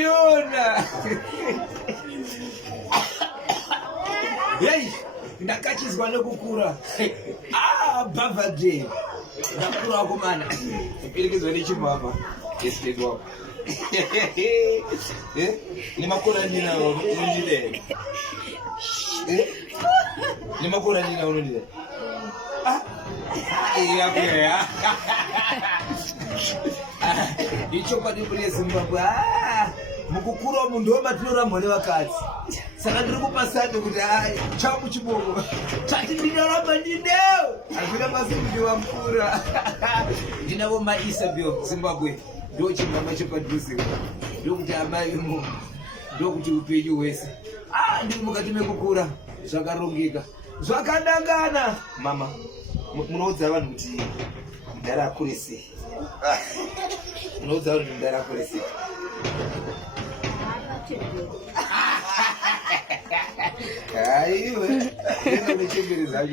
Yona. Hey, ndakachizwa nekukura. Bava je. Ndakura kumana. Ipirikizwa nechibaba. Yesterday. Ni makura nina unondile. Ni makura nina unondile. Ya. Icho padi kule Zimbabwe. Mukukura mundu wamatinora mhore vakadzi. Saka ndiri kupasana kuti chamu chibongo. Chati ndinaramba ndineo. Azvina masimuti wamkura. Ndinavo maIsabel Zimbabwe. Ndo chimama chepadhuze. Ndokuti amai mu. Ndokuti upenyu hwese. Ndiri mukati mekukura. Zvakarongeka. Zvakandangana. Mama, munoudza vanhu kuti mudhara akure sei? Munoudza vanhu kuti mudhara akure sei? Aiwe, ndinonechembereza.